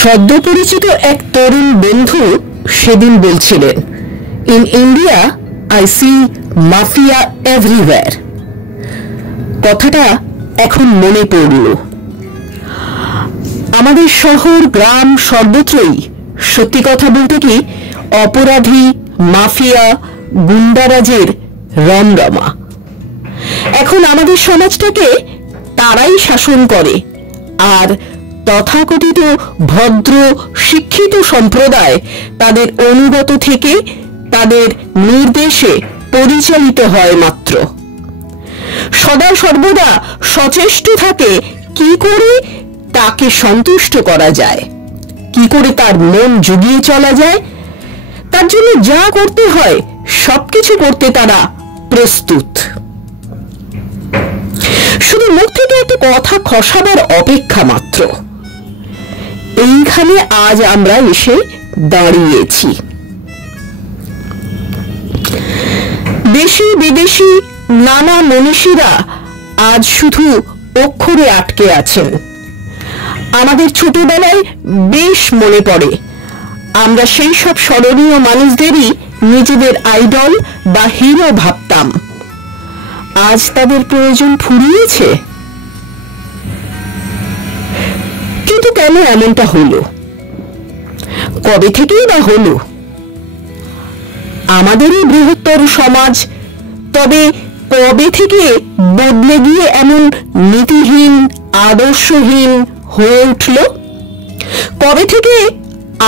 সদ্য পরিচিত এক তরুণ বন্ধু সেদিন বলছিলেন, in India I see mafia everywhere. কথাটা এখন মনে পড়ল। আমাদের শহর গ্রাম সর্বত্রই সত্যি কথা বলতে কি অপরাধী, মাফিয়া, গুন্ডারাজের রমরমা। এখন আমাদের সমাজটাকে তারাই শাসন করে, আর তথাকথিত ভদ্র শিক্ষিত সম্প্রদায় তাদের অনুগত থেকে তাদের নির্দেশে পরিচালিত হয় মাত্র। সদা সর্বদা সচেষ্ট থাকে কি করে তাকে সন্তুষ্ট করা যায়, কি করে তার মন জুগিয়ে চলা যায়। তার জন্য যা করতে হয় সবকিছু করতে তারা প্রস্তুত। শুধু মুখ থেকে একটা কথা খসাবার অপেক্ষা মাত্র। এইখানে আজ আমরা এসে দাঁড়িয়েছি। দেশি বিদেশি নানা মনীষীরা আজ শুধু অক্ষরে আটকে আছেন। আমাদের ছোটবেলায় বেশ মনে পড়ে, আমরা সেই সব স্মরণীয় মানুষদেরই নিজেদের আইডল বা হিরো ভাবতাম। আজ তাদের প্রয়োজন ফুরিয়েছে। কিন্তু কেন এমনটা হলো? কবে থেকেই বা হলো? আমাদেরই বৃহত্তর সমাজ তবে কবে থেকে বদলে গিয়ে এমন নীতিহীন, আদর্শহীন হয়ে উঠল? কবে থেকে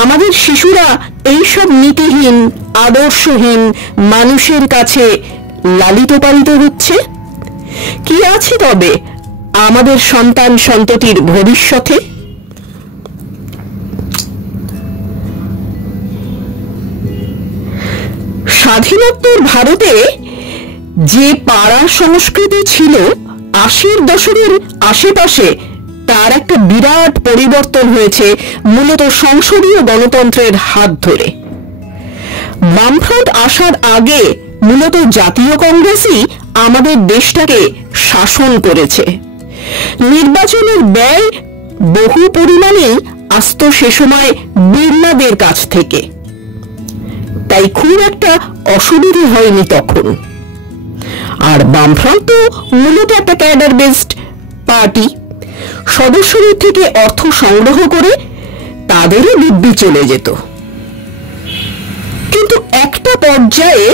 আমাদের শিশুরা এইসব নীতিহীন, আদর্শহীন মানুষের কাছে লালিত পালিত হচ্ছে? কি আছে তবে আমাদের সন্তান সন্ততির ভবিষ্যতে? স্বাধীনোত্তর ভারতে যে পাড়া সংস্কৃতি ছিল ৮০-র দশকের আশেপাশে, তার একটা বিরাট পরিবর্তন হয়েছে মূলত সংসদীয় গণতন্ত্রের হাত ধরে। বামফ্রন্ট আসার আগে মূলত জাতীয় কংগ্রেসই আমাদের দেশটাকে শাসন করেছে। নির্বাচনের ব্যয় বহু পরিমাণেই আসত সে সময় বিড়লাদের কাছ থেকে, তাই খুব একটা অসুবিধে হয়নি তখন। আর বামফ্রন্ট তো মূলত একটা ক্যাডার বেসড পার্টি, সদস্যদের থেকে অর্থ সংগ্রহ করে তাদেরই দিব্যি চলে যেত। কিন্তু একটা পর্যায়ে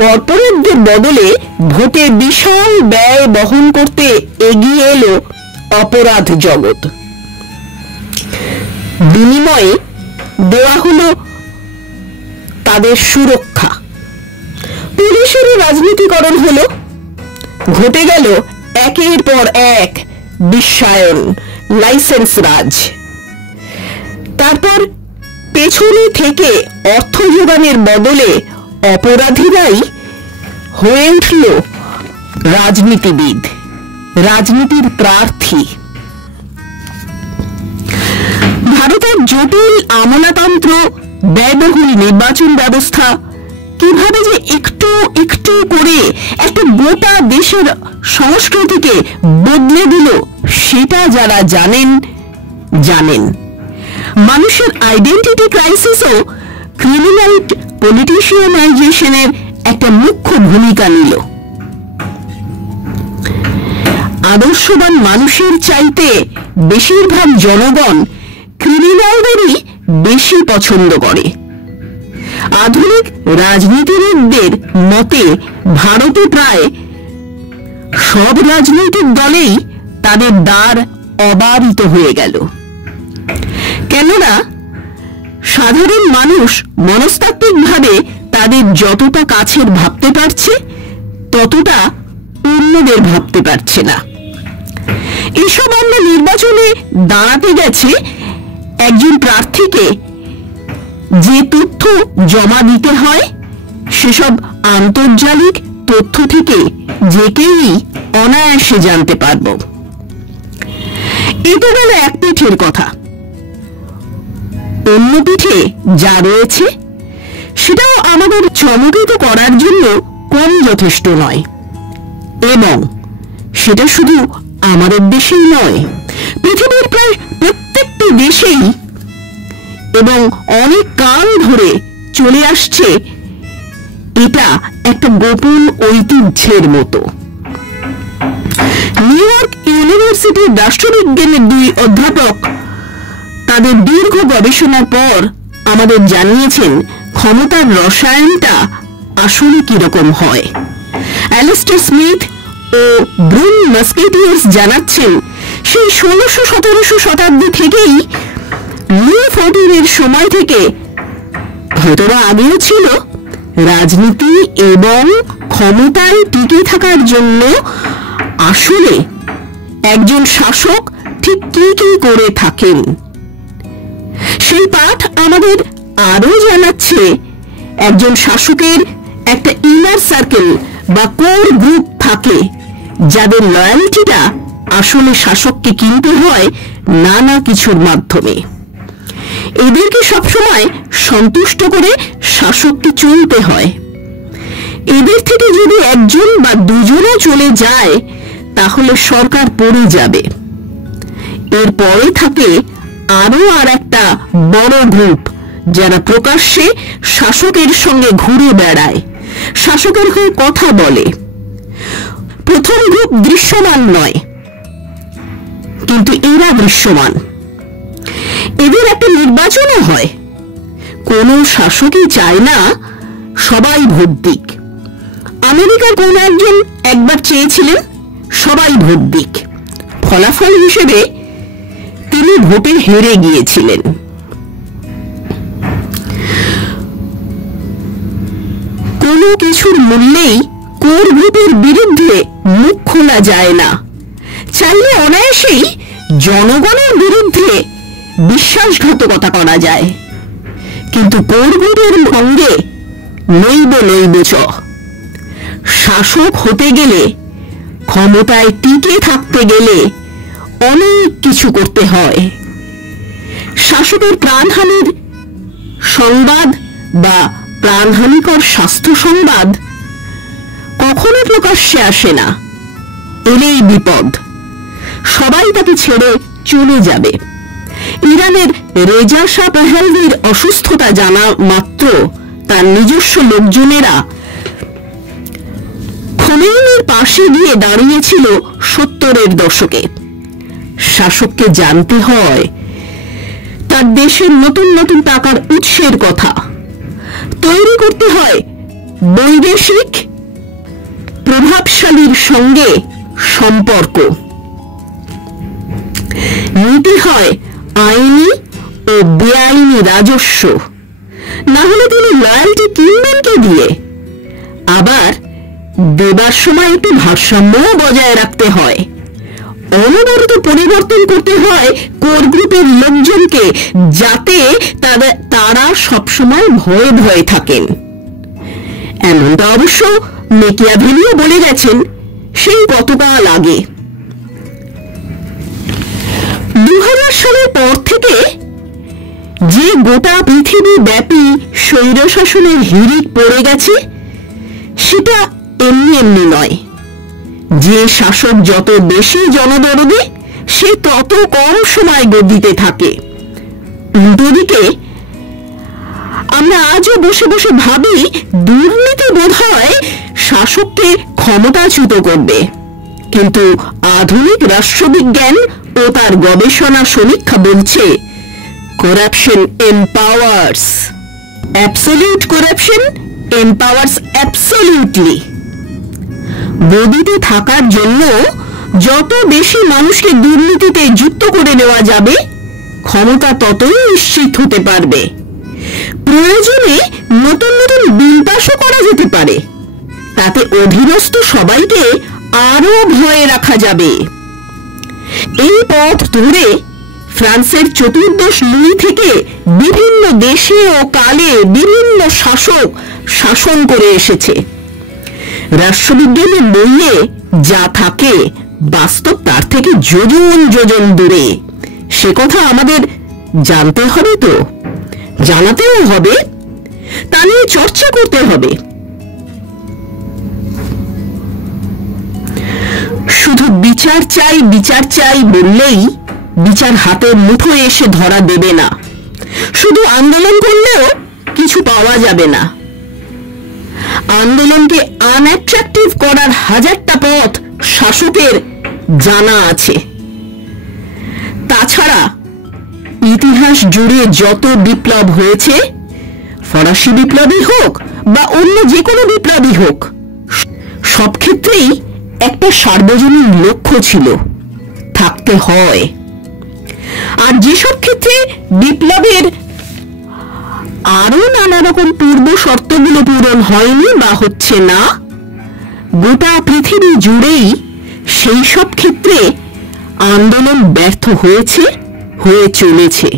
কর্পোরেটদের বদলে ভোটে বিশাল ব্যয় বহন করতে এগিয়ে এলো অপরাধ জগৎ। বিনিময়ে দেওয়া হলো তাদের সুরক্ষা। পুলিশের রাজনীতিকরণ হলো, ঘটে গেল একের পর এক বিশ্বায়ন, লাইসেন্স রাজ। তারপর পেছনে থেকে অর্থ যোগানের বদলে অপরাধীরাই হয়ে উঠল রাজনীতিবিদ, রাজনীতির প্রার্থী। ভারতের জটিল আমলাতন্ত্র, ব্যয়বহুল নির্বাচন ব্যবস্থা কিভাবে যে একটু একটু করে একটা গোটা দেশের সংস্কৃতিকে বদলে দিল, সেটা যারা জানেন জানেন। মানুষের আইডেন্টিটি ক্রাইসিসও ক্রিমিনাল পলিটিশিয়ানাইজেশনের একটা মুখ্য ভূমিকা নিল। আদর্শবান মানুষের চাইতে বেশিরভাগ জনগণ ক্রিমিনালদেরই বেশি পছন্দ করে। আধুনিক রাজনীতিবিদদের মতে ভারতে প্রায় সব রাজনৈতিক দলেই তাদের দ্বার অবারিত হয়ে গেল। কেননা সাধারণ মানুষ মনস্তাত্ত্বিকভাবে তাদের যতটা কাছের ভাবতে পারছে, ততটা অন্যদের ভাবতে পারছে না। এসব আমরা নির্বাচনে দাঁড়াতে গেছে একজন প্রার্থীকে যে তথ্য জমা দিতে হয়, সেসব আন্তর্জালিক তথ্য থেকে যে কেউই অনায়াসে জানতে পারব। এটা গেল এক পিঠের কথা। অন্য পিঠে যা রয়েছে সেটাও আমাদের চমকিত করার জন্য কম যথেষ্ট নয়, এবং সেটা শুধু আমাদের দেশেই নয়, পৃথিবীর প্রায় প্রত্যেকটি দেশেই এবং অনেক কাল ধরে চলে আসছে, এটা একটা গোপন ঐতিহ্যের মতো। নিউ ইয়র্ক ইউনিভার্সিটির রাষ্ট্রবিজ্ঞানের 2 অধ্যাপক তাদের দীর্ঘ গবেষণার পর আমাদের জানিয়েছেন ক্ষমতার রসায়নটা আসলে কিরকম হয়। অ্যালিস্টার স্মিথ ও ব্রুন মাস্কেটিয়ার্স জানাচ্ছেন সেই 1600-1700 শতাব্দী থেকেই লুই ফোর্টিনের সময় থেকে, হয়তোবা আগেও ছিল, রাজনীতি এবং ক্ষমতায় টিকে থাকার জন্য আসলে একজন শাসক ঠিক কি কি করে থাকেন সেই পাঠ আমাদের আরো জানাচ্ছে একজন শাসকের একটা ইনার সার্কেল বা কোর গ্রুপ থাকে, যাদের লয়ালিটিটা আসলে শাসককে কিনতে হয় নানা কিছুর মাধ্যমে। এদেরকে সবসময় সন্তুষ্ট করে শাসককে চলতে হয়। এদের থেকে যদি একজন বা দুজনও চলে যায় তাহলে সরকার পড়ে যাবে। এরপরে থাকে আরো আর একটা বড় গ্রুপ, যারা প্রকাশ্যে শাসকের সঙ্গে ঘুরে বেড়ায়, শাসকের হয়ে কথা বলে। প্রথম গ্রুপ দৃশ্যমান নয়, কিন্তু এরা দৃশ্যমান। এদের একটা নির্বাচনও হয়। কোন শাসকই চায় না সবাই ভোট দিক। আমেরিকার কোন একজন একবার চেয়েছিলেন সবাই ভোট দিক। ফলাফল হিসেবে তিনি ভোটে হেরে গিয়েছিলেন। কোনো কিছুর মূল্যেই কোর গ্রুপের বিরুদ্ধে মুখ খোলা যায় না। চাইলে অনায়াসেই জনগণের বিরুদ্ধে বিশ্বাসঘাতকতা করা যায়, কিন্তু কোর গ্রুপের সঙ্গে নৈব নৈব চ। শাসক হতে গেলে, ক্ষমতায় টিকে থাকতে গেলে অনেক কিছু করতে হয়। শাসকের প্রাণহানির সংবাদ বা প্রাণহানিকর স্বাস্থ্য সংবাদ কখনো প্রকাশ্যে আসে না। এলেই বিপদ, সবাই তাকে ছেড়ে চলে যাবে। ইরানের রেজা শাহ পাহলভির অসুস্থতা জানা মাত্র তার নিজস্ব লোকজনেরা খোমেনির পাশে গিয়ে দাঁড়িয়েছিল 70-এর দশকে। শাসককে জানতে হয় তার দেশের নতুন নতুন টাকার উৎসের কথা, তৈরি করতে হয় বৈদেশিক প্রভাবশালীর সঙ্গে সম্পর্ক, নিতে হয় আইনি ও বেআইনি রাজস্ব, না হলে তিনি লয়ালটি কিনবেন কে দিয়ে? আবার দেবার সময় একটু ভারসাম্য বজায় রাখতে হয়। অনবরত পরিবর্তন করতে হয় কোর গ্রুপের লোকজনকে, যাতে তারা সবসময় ভয়ে ভয়ে থাকেন। এমনটা অবশ্য মেকিয়াভেলিও বলে গেছেন সেই কতকাল আগে। 2000 সালের পর থেকে যে গোটা পৃথিবী ব্যাপী স্বৈরশাসনের হিড়িক পড়ে গেছে, সেটা এমনি এমনি নয়। যে শাসক যত বেশি জনদরদী, সে তত কম সময় গদিতে থাকে। উল্টোদিকে আমরা আজও বসে বসে ভাবি দুর্নীতি বোধহয় শাসককে ক্ষমতাচ্যুত করবে, কিন্তু আধুনিক রাষ্ট্রবিজ্ঞান ও তার গবেষণা সমীক্ষা বলছে corruption empowers. Absolute corruption empowers absolutely. গদিতে থাকার জন্য যত বেশি মানুষকে দুর্নীতিতে যুক্ত করে নেওয়া যাবে, ক্ষমতা ততই নিশ্চিত হতে পারবে। প্রয়োজনে নতুন নতুন বিল পাসও করা যেতে পারে, তাতে অধীনস্থ সবাইকে আরো ভয়ে রাখা যাবে। এই পথ ধরে ফ্রান্সের চতুর্দশ লুই থেকে বিভিন্ন দেশে ও কালে বিভিন্ন শাসক শাসন করে এসেছে। রাষ্ট্রবিজ্ঞানের বইয়ে যা থাকে বাস্তব তার থেকে যোজন যোজন দূরে। সে কথা আমাদের জানতে হবে, তো জানাতেও হবে, তা নিয়ে চর্চা করতে হবে। শুধু বিচার চাই বিচার চাই বললেই বিচার হাতের মুঠোয় এসে ধরা দেবে না। শুধু আন্দোলন করলেও কিছু পাওয়া যাবে না। আন্দোলনকে আনঅ্যাট্রাকটিভ করার হাজারটা পথ শাসকের জানা আছে। তাছাড়া ইতিহাস জুড়ে যত বিপ্লব হয়েছে, ফরাসি বিপ্লবী হোক বা অন্য যে কোনো বিপ্লবী হোক, সব ক্ষেত্রেই একটা সার্বজনীন লক্ষ্য ছিল, থাকতে হয়। আর যেসব ক্ষেত্রে বিপ্লবের আরো নানা রকম পূর্ব শর্তগুলো পূরণ হয়নি বা হচ্ছে না, গোটা পৃথিবী জুড়েই সেই সব ক্ষেত্রে আন্দোলন ব্যর্থ হয়েছে, হয়ে চলেছে।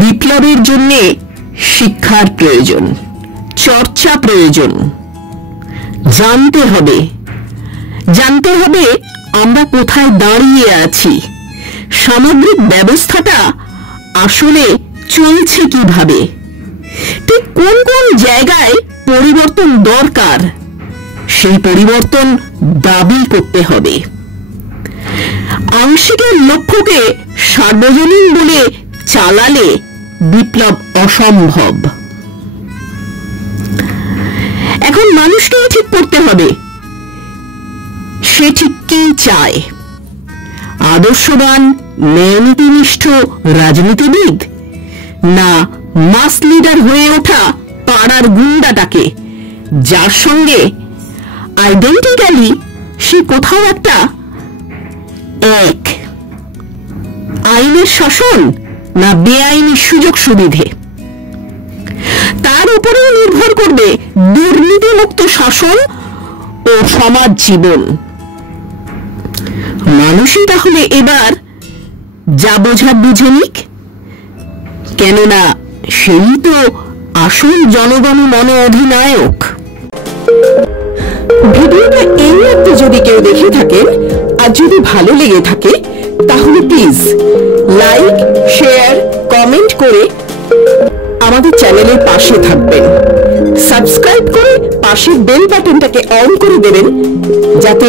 বিপ্লবের জন্য শিক্ষার প্রয়োজন, চর্চা প্রয়োজন। জানতে হবে আমরা কোথায় দাঁড়িয়ে আছি, সামগ্রিক ব্যবস্থাটা আসলে চলছে কিভাবে, ঠিক কোন কোন জায়গায় পরিবর্তন দরকার, সেই পরিবর্তন দাবি করতে হবে। আংশিকের লক্ষ্যকে সার্বজনীন বলে চালালে বিপ্লব অসম্ভব। এখন মানুষকেও ঠিক করতে হবে সে ঠিক কি চায়, আদর্শবান ন্যায়নীতিনিষ্ঠ রাজনীতিবিদ, না মাস লিডার হয়ে ওঠা পাড়ার গুন্ডাটাকে, যার সঙ্গে আইডেন্টিক্যালি সে কোথাও একটা এক। আইনের শাসন না বেআইনি সুযোগ সুবিধে, তার উপরেও নির্ভর করবে দুর্নীতিমুক্ত শাসন ও সমাজ জীবন। মানুষই তাহলে এবার যা বোঝার বুঝে নিক, কেননা সেই তো আসল জনগণ মন অধিনায়ক। ভিডিওটা এই অবধি যদি কেউ দেখে থাকেন আর যদি ভালো লেগে থাকে, তাহলে প্লিজ লাইক, শেয়ার, কমেন্ট করে আমাদের চ্যানেলের পাশে থাকবেন। সাবস্ক্রাইব করে পাশের বেল বাটনটাকে অন করে দেবেন, যাতে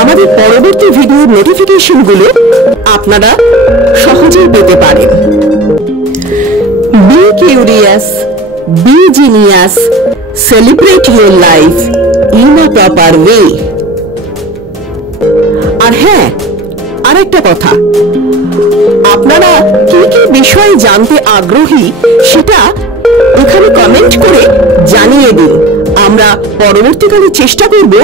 আমাদের পরবর্তী ভিডিওর নোটিফিকেশনগুলো আপনারা সহজেই পেতে পারেন। Be curious, be genius, celebrate your life in a proper way. আর হ্যাঁ, আরেকটা কথা, আপনারা কি কি বিষয়ে জানতে আগ্রহী সেটা এখানে কমেন্ট করে জানিয়ে দিন। আমরা পরবর্তীকালে চেষ্টা করব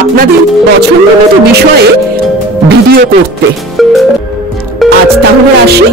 আপনাদের পছন্দ মতো বিষয়ে ভিডিও করতে। আজ তাহলে আসি।